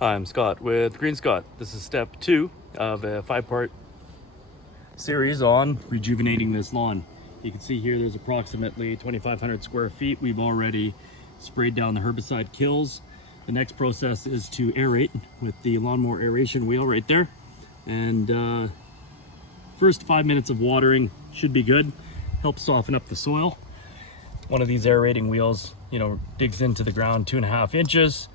Hi, I'm Scott with Green Scott. This is step 2 of a 5-part series on rejuvenating this lawn. You can see here there's approximately 2,500 square feet. We've already sprayed down the herbicide kills. The next process is to aerate with the lawnmower aeration wheel right there. And first 5 minutes of watering should be good. Helps soften up the soil. One of these aerating wheels, digs into the ground 2.5 inches.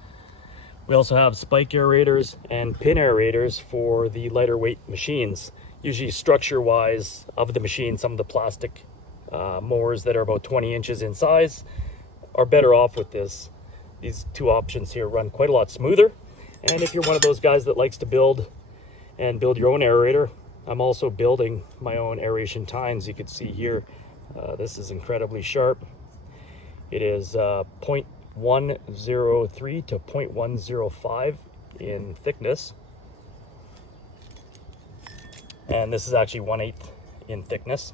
We also have spike aerators and pin aerators for the lighter weight machines. Usually structure-wise of the machine, some of the plastic mowers that are about 20 inches in size are better off with this. These two options here run quite a lot smoother. And if you're one of those guys that likes to build your own aerator, I'm also building my own aeration tines. You can see here, this is incredibly sharp. It is 0.103 to 0.105 in thickness, and this is actually 1/8 in thickness.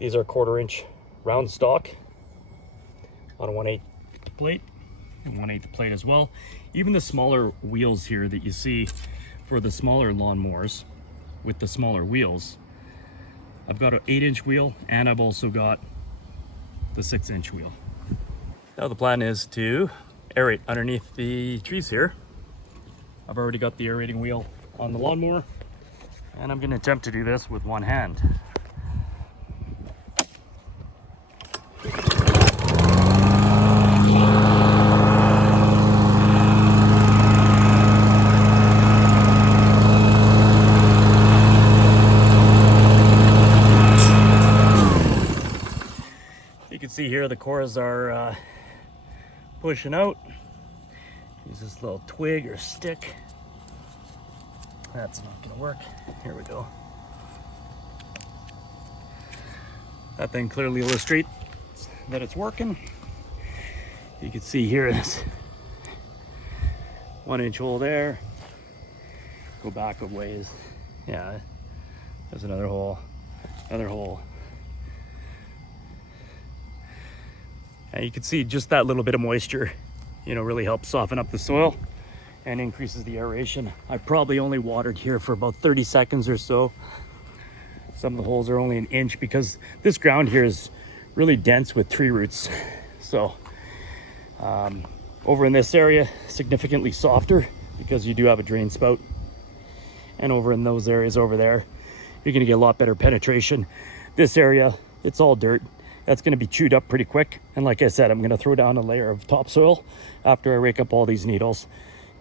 These are 1/4 inch round stock on a 1/8 plate and 1/8 plate as well. Even the smaller wheels here that you see for the smaller lawnmowers with the smaller wheels, I've got an 8-inch wheel and I've also got the 6-inch wheel. Now the plan is to aerate underneath the trees here. I've already got the aerating wheel on the lawnmower, and I'm going to attempt to do this with one hand. You can see here the cores are pushing out. Use this little twig or stick. That's not gonna work. Here we go. That then clearly illustrates that it's working. You can see here this 1-inch hole there. Go back a ways. Yeah, there's another hole, another hole. And you can see just that little bit of moisture, really helps soften up the soil and increases the aeration. I probably only watered here for about 30 seconds or so. Some of the holes are only 1 inch because this ground here is really dense with tree roots. So over in this area, significantly softer because you do have a drain spout. And over in those areas over there, you're gonna get a lot better penetration. This area, it's all dirt. That's going to be chewed up pretty quick. And like I said, I'm going to throw down a layer of topsoil after I rake up all these needles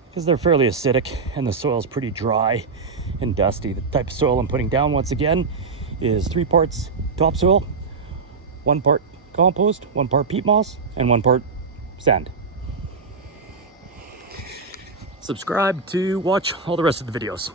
because they're fairly acidic and the soil's pretty dry and dusty. The type of soil I'm putting down, once again, is 3 parts topsoil, 1 part compost, 1 part peat moss, and 1 part sand. Subscribe to watch all the rest of the videos.